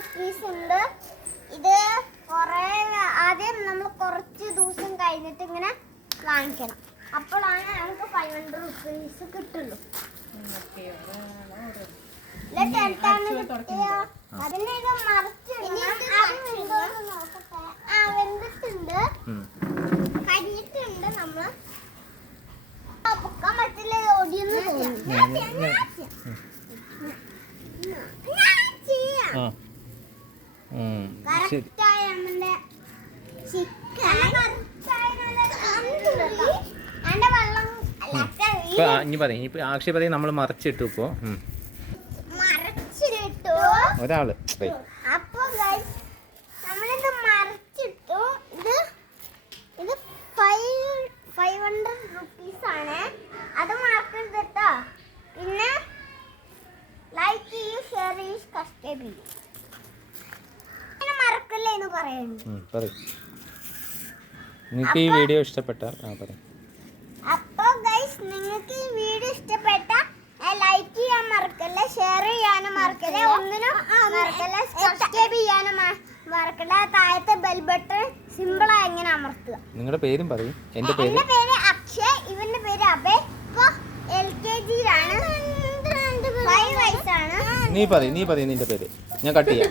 Rupees ഉണ്ട്. ഇത് കുറേ ആദ്യം നമ്മൾ കുറച്ച് ദിവസം കഴിഞ്ഞിട്ട് ഇങ്ങനെ വാങ്ങിക്കണം. അപ്പോഴാണ് നമുക്ക് 500 റുപ്പീസ് കിട്ടുള്ളൂ. അതിന്റെ ഇത് വെന്തിട്ടുണ്ട്, കഴിഞ്ഞിട്ടുണ്ട്. നമ്മള് പൊക്കാൻ പറ്റില്ല, ഒടിയെന്ന് തോന്നുന്നു. കറക്റ്റായ നമ്മുടെ ചിക്കൻ അതിന്റെ വെള്ളം ആക്ഷി പറയും നമ്മൾ മറിച്ചിട്ടു ഇപ്പോ മറിച്ചിട്ടു ഒരാള്. അപ്പൊ നമ്മളിത് മറിച്ചിട്ടു. ഇത് 500 റുപ്പീസ് ആണ്. അത് മറക്കരുത് കേട്ടോ. പിന്നെ ലൈക്ക് ചെയ്യൂ, ഷെയർ ചെയ്യൂ, സബ്സ്ക്രൈബ് ചെയ്യൂ. പിന്നെ മറക്കല്ലേ എന്ന് പറയുന്നു. നിങ്ങൾക്ക് ഈ വീഡിയോ ഇഷ്ടപ്പെട്ടാൽ അപ്പൊ ഗൈസ് നിങ്ങൾക്ക് ഈ വീഡിയോ ഇഷ്ടപ്പെട്ട ലൈക്ക് ചെയ്യാൻ മറക്കല്ല, ഷെയർ ചെയ്യാനും മറക്കല്ല, ഒന്നിനും മറക്കല്ല, സബ്സ്ക്രൈബ് ചെയ്യാനും മറക്കല്ല. താഴത്തെ ബെൽ ബട്ടൺ സിമ്പിൾ ആയി എങ്ങനെ അമർത്തുക. നിങ്ങളുടെ പേരും പറയും. എന്റെ പേര് അക്ഷയ്, ഇവന്റെ പേര് അഭയ്. ഇപ്പൊ LKG-യിലാണ്, 5 വയസ്സാണ്. നീ പറയും നിന്റെ പേര്. ഞാൻ കട്ട് ചെയ്യാം.